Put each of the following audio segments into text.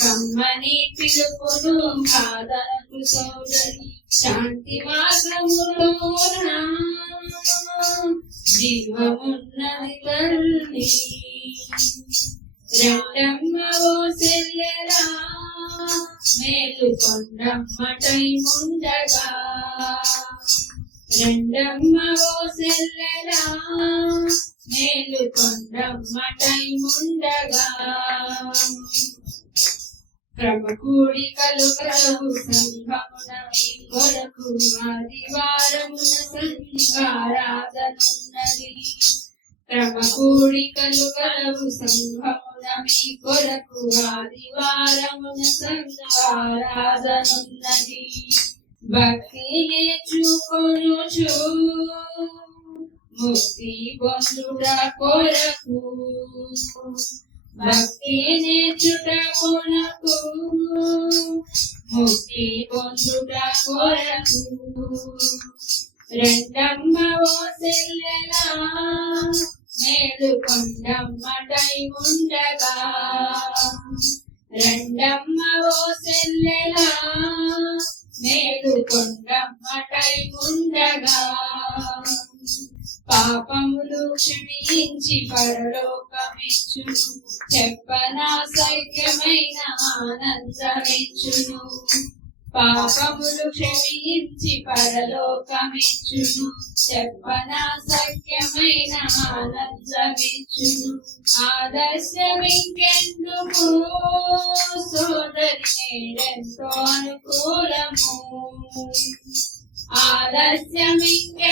కమ్మని పిలుపును కాదనకు సోదరి శాంతి మార్గములోన జీవమున్నది తల్లి. రెండమ్మ ఓ సెల్లెలా మేలుకొండమ్మటై ఉండగా, రెండమ్మ ఓ సెల్లెలా మేలుకొండమ్మటై ఉండగా. క్రమకూడికలు కలవు సంఘమున మీ కొరకు ఆదివారమున సంఘారాధనున్నది. క్రమకూడికలు కలవు సంఘమున మీ కొరకు ఆదివారమున సంఘారాధనున్నది. భక్తి నేర్చుకొనుచు ముక్తి పొందుట కొరకు, భక్తి నేర్చుట కొరకు ముక్తి పొందుట కొరకు. రెండమ్మ ఓ సెల్లెలా మేలుకొండమ్మటై ఉండగా, రెండమ్మ ఓ సెల్లెలా మేలుకొండమ్మటై ఉండగా. పాపములు క్షమించి పరలోకమిచ్చును, చెప్పనా సైక్యమైన ఆనందమిచ్చును. పాపములు క్షమించి పరలోకమిచ్చును, చెప్పనా సఖ్యమైన ఆనందమిచ్చును. ఆదర్శమింకెందుకు సోదరి నేడెంతో అనుకూలము, ఆలస్యమింకెందుకు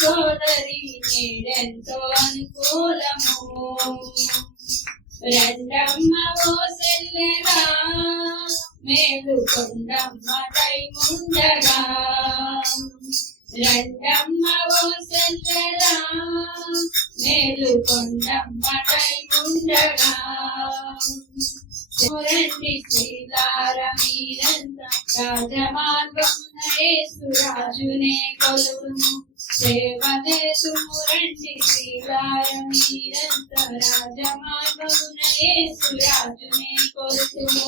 సోదరి నేడెంతో అనుకూలము. రెండమ్మ ఓ సెల్లెలా మేలుకొండమ్మటై ఉండగా, రెండమ్మ ఓ సెల్లెలా మేలుకొండమ్మటై ఉండగా. రండి శ్రీలార మీరంతా రాజమార్గమున యేసురాజునే కొలువును, సేవదేశము రండి శ్రీలార మీరంతా రాజమార్గమున యేసురాజునే కొలువును.